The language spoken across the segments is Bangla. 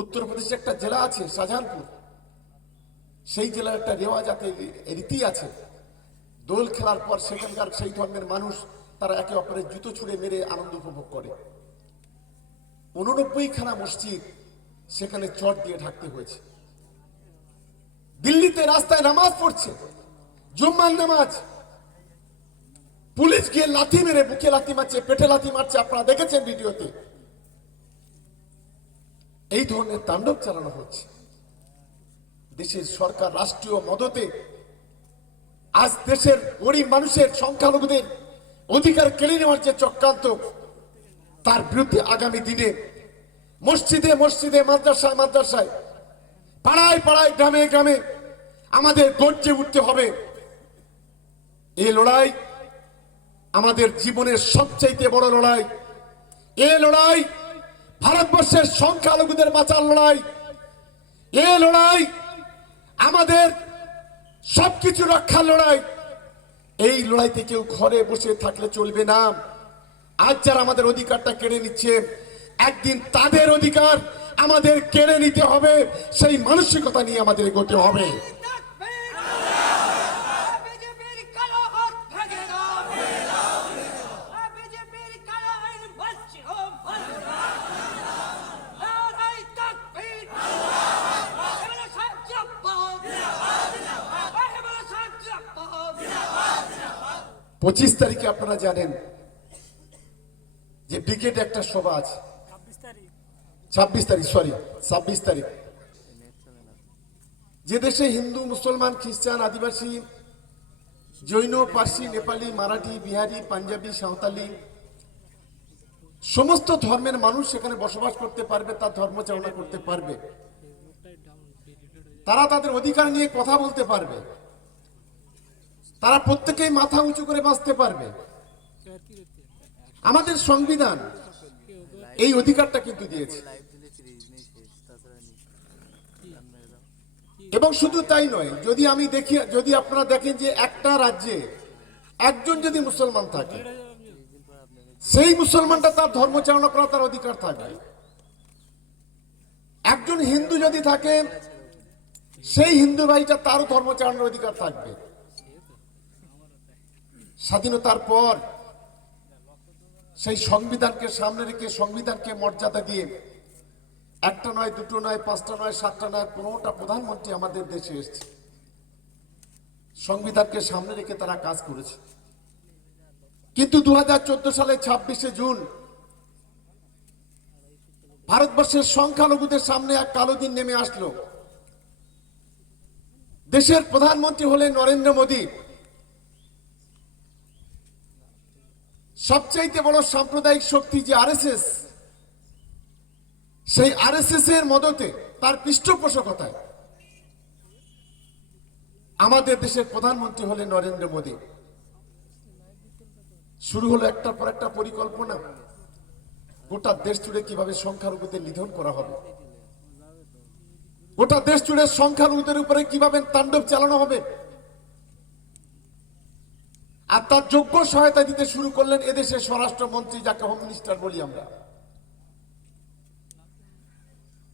উত্তরপ্রদেশে একটা জেলা আছে, শাহজাহানপুর। সেই জেলার একটা রেওয়াজ আছে, রীতি আছে। দোল খেলার পর সেখানকার সেই ধর্মের মানুষ, তারা একে অপরের জুতো ছুঁড়ে মেরে আনন্দ উপভোগ করে। উননব্বই খানা মসজিদ সেখানে চট দিয়ে ঢাকতে হয়েছে। দিল্লিতে রাস্তায় নামাজ পড়ছে, জুম্মার নামাজ। পুলিশ গিয়ে লাথি মেরে, বুকে লাথি মারছে, পেটে লাথি মারছে, আপনারা দেখেছেন ভিডিওতে। এই ধরনের তাণ্ডব চালানো হচ্ছে। দেশের সরকার রাষ্ট্রীয় মদতে আজ দেশের গরিব মানুষের সংখ্যালঘুদের অধিকার কেড়ে নেওয়ার যে চক্রান্ত, তার বিরুদ্ধে আগামী দিনে মসজিদে মসজিদে, মাদ্রাসায় মাদ্রাসায়, পাড়ায় পাড়ায়, গ্রামে গ্রামে আমাদের গর্জে উঠতে হবে। এ লড়াই আমাদের জীবনের সবচাইতে বড় লড়াই। এ লড়াই ভারতবর্ষের সংখ্যালঘুদের বাঁচার লড়াই। এ লড়াই আমাদের সবকিছু রক্ষার লড়াই। এই লড়াইতে কেউ ঘরে বসে থাকলে চলবে না। আজ যারা আমাদের অধিকারটা কেড়ে নিচ্ছে, একদিন তাদের অধিকার আমাদের কেড়ে নিতে হবে। সেই মানসিকতা নিয়ে আমাদের এগোতে হবে। পঁচিশ তারিখে আপনারা জানেন যে ব্রিগেড একটা সভা আছে। ছাব্বিশ তারিখ। সরি ছাব্বিশ তারিখ। যে দেশে হিন্দু মুসলমান খ্রিস্টান আদিবাসী জৈন পার্সি নেপালি মারাঠি বিহারি পাঞ্জাবি সাঁওতালি সমস্ত ধর্মের মানুষ সেখানে বসবাস করতে পারবে তার ধর্ম চালনা করতে পারবে। তারা তাদের অধিকার নিয়ে কথা বলতে পারবে। তারা প্রত্যেকেই মাথা উঁচু করে বাঁচতে পারবে। আমাদের সংবিধান এই অধিকারটা কিন্তু দিয়েছে। এবং শুধু তাই নয়, যদি আমি দেখি, যদি আপনারা দেখেন যে একটা রাজ্যে একজন যদি মুসলমান থাকে, সেই মুসলমানটা তার ধর্ম চালনা করা তার অধিকার থাকবে একজন হিন্দু যদি থাকে, সেই হিন্দু ভাইটা তারও ধর্ম চালানোর অধিকার থাকবে। স্বাধীনতার পর সেই সংবিধানকে সামনে রেখে সংবিধানকে মর্যাদা দিয়ে একটা নয়, দুটো নয়, পাঁচটা নয়, সাতটা নয়, পনেরোটা প্রধানমন্ত্রী আমাদের দেশে এসছে। সংবিধানকে সামনে রেখে তারা কাজ করেছে। কিন্তু দু হাজার চোদ্দ সালে ছাব্বিশে জুন ভারতবর্ষের সংখ্যালঘুদের সামনে এক কালো দিন নেমে আসলো। দেশের প্রধানমন্ত্রী হলেন নরেন্দ্র মোদী। সবচাইতে বড় সাম্প্রদায়িক শক্তি যে আরএসএস, সেই আরএসএস এর মদতে তার পৃষ্ঠপোষকতায় আমাদের দেশের প্রধানমন্ত্রী হলেন নরেন্দ্র মোদী। শুরু হলো একটার পর একটা পরিকল্পনা। গোটা দেশ জুড়ে কীভাবে সংখ্যালঘুদের নিধন করা হবে? গোটা দেশ জুড়ে সংখ্যালঘুদের উপরে কীভাবে তাণ্ডব চালানো হবে? আর তার যোগ্য সহায়তা দিতে শুরু করলেন এদেশের স্বরাষ্ট্রমন্ত্রী, যাকে হোম মিনিস্টার বলি আমরা।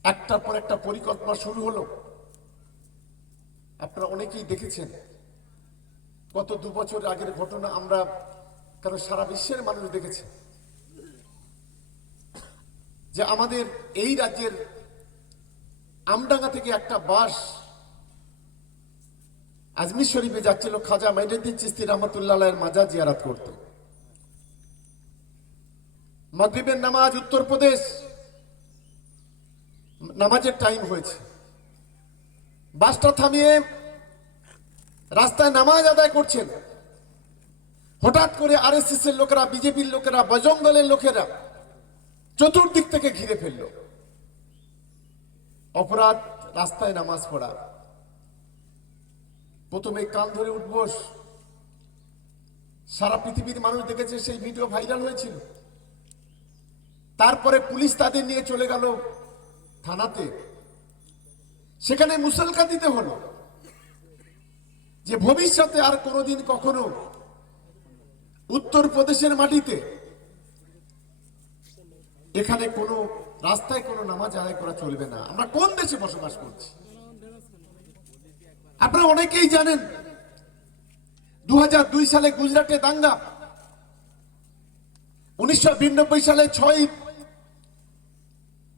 একটার পর একটা পরিকল্পনা শুরু হলো। আপনারা অনেকেই দেখেছেন, গত দু বছর আগের ঘটনা আমরা কারণ সারা বিশ্বের মানুষ দেখেছে। যে আমাদের এই রাজ্যের আমডাঙ্গা থেকে একটা বাস আজমির শরীফে যাচ্ছিল খাজা মাইনুদ্দিন চিস্তি রহমতুল্লাহ মাজার জিয়ারাত করতে। মাগরিবের নামাজ উত্তরপ্রদেশ। নামাজের টাইম হয়েছে। বাসটা থামিয়ে রাস্তায় নামাজ আদায় করছেন। হঠাৎ করে আরএসএস এর লোকেরা বিজেপির লোকেরা, বজরং দলের লোকেরা চতুর্দিক থেকে ঘিরে ফেলল। অপরাধ, রাস্তায় নামাজ পড়া। প্রথমে কান ধরে উঠবোস সারা পৃথিবীর মানুষ দেখেছে সেই ভিডিও ভাইরাল হয়েছিল। তারপরে পুলিশ তাদের নিয়ে চলে গেল থানাতে। সেখানে মুসলকা দিতে হলো যে ভবিষ্যতে আর কোনোদিন কখনো উত্তর প্রদেশের মাটিতে এখানে কোনো রাস্তায় কোনো নামাজ আদায় করা চলবে না। আমরা কোন দেশে বসবাস করছি? আপনারা অনেকেই জানেন দু হাজার দুই সালে গুজরাটে দাঙ্গা, উনিশশো বিরানব্বই সালে ছয়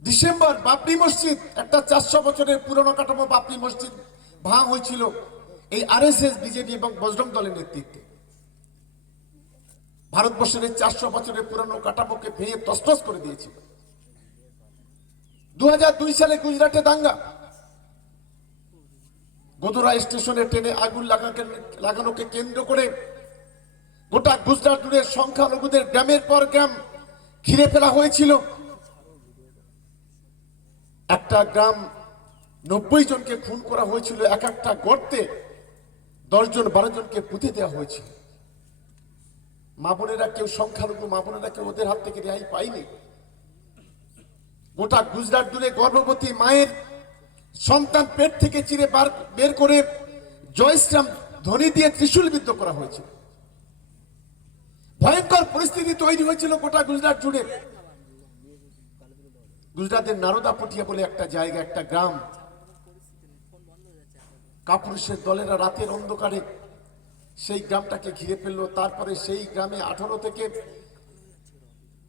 ডিসেম্বর বাপরি মসজিদ, একটা চারশো বছরের পুরনো কাঠামো বাপরি মসজিদ ভাঙ হয়েছিল এই আরএসএস বিজেপি এবং বজরং দলের নেতৃত্বে। ভারতবর্ষের এই চারশো বছরের পুরনো কাঠামোকে ভেঙে তসতস করে দিয়েছিল। দু হাজার দুই সালে গুজরাটে দাঙ্গা গোদরা স্টেশনে ট্রেনে আগুন লাগাকে লাগানোকে কেন্দ্র করে গোটা গুজরাট জুড়ে সংখ্যালঘুদের গ্রামের পর গ্রাম ঘিরে ফেলা হয়েছিল। একটা গ্রাম নব্বই জনকে খুন করা হয়েছিল, এক একটা গর্তে দশজন বারো জনকে পুঁতে দেওয়া হয়েছিল। মা বোনেরা কেউ সংখ্যালঘু, মা বোনেরা কেউ ওদের হাত থেকে রেহাই পায়নি। গোটা গুজরাট জুড়ে গর্ভবতী মায়ের সন্তান পেট থেকে চিরে বার- করে জয়শ্রাম ধ্বনি দিয়ে ত্রিশূল বিদ্ধ করা হয়েছিল। ভয়ঙ্কর পরিস্থিতি তৈরি হয়েছিল গোটা গুজরাট জুড়ে। গুজরাটের নারদা পটিয়া বলে একটা জায়গা, একটা গ্রাম। কাপুরুষের দলেরা রাতের অন্ধকারে সেই গ্রামটাকে ঘিরে ফেলল। তারপরে সেই গ্রামে আঠারো থেকে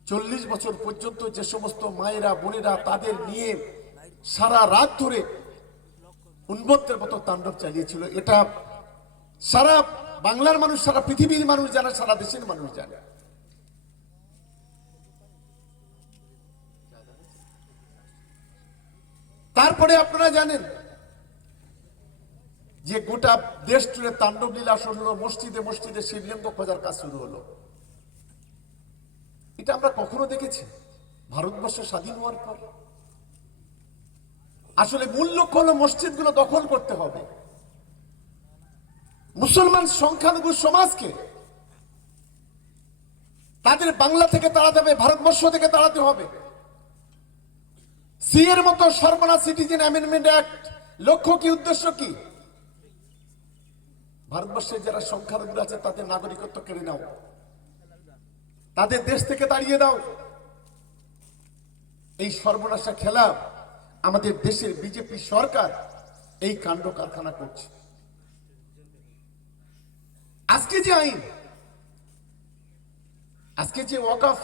চল্লিশ বছর পর্যন্ত যে সমস্ত মায়েরা, বোনেরা তাদের নিয়ে সারা রাত ধরে উন্মত্তের মতো তাণ্ডব চালিয়েছিল। এটা সারা বাংলার মানুষ, সারা পৃথিবীর মানুষ জানে, সারা দেশের মানুষ জানে। তারপরে আপনারা জানেন যে গোটা দেশ জুড়ে তাণ্ডব লীলা শুরু হলো মসজিদে মসজিদে শিবলিঙ্গ খোঁজার কাজ শুরু হলো। এটা আমরা কখনো দেখেছি? ভারতবর্ষ স্বাধীন হওয়ার পর। আসলে মূল লক্ষ্য হলো মসজিদগুলো দখল করতে হবে। মুসলমান সংখ্যালঘু সমাজকে তাদের বাংলা থেকে তাড়াতে হবে, ভারতবর্ষ থেকে তাড়াতে হবে। সি এর মতো সর্বনা সিটিজেন অ্যামেন্ডমেন্ট অ্যাক্ট লক্ষ্য কি, উদ্দেশ্য কি? ভারতবর্ষের যারা সংখ্যালঘু আছে, তাদের নাগরিকত্ব কেড়ে নাও। তাদের দেশ থেকে তাড়িয়ে দাও। এই সর্বনাশা খেলা আমাদের দেশের বিজেপি সরকার এই কাণ্ড কারখানা করছে। আজকে যে আইন, আজকে যে ওয়াকাফ,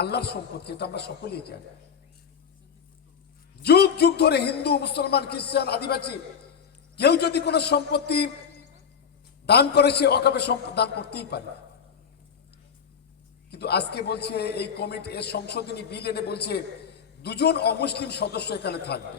আল্লাহর সম্পত্তি, এটা আমরা সকলেই জানি। যুগ যুগ ধরে হিন্দু, মুসলমান, খ্রিস্টান, আদিবাসী, কেউ যদি কোনো সম্পত্তি দান করে, সে অকাপে দান করতেই পারে। কিন্তু আজকে বলছে, এই কমিটি, এর সংশোধনী বিল এনে বলছে দুজন অমুসলিম সদস্য এখানে থাকবে।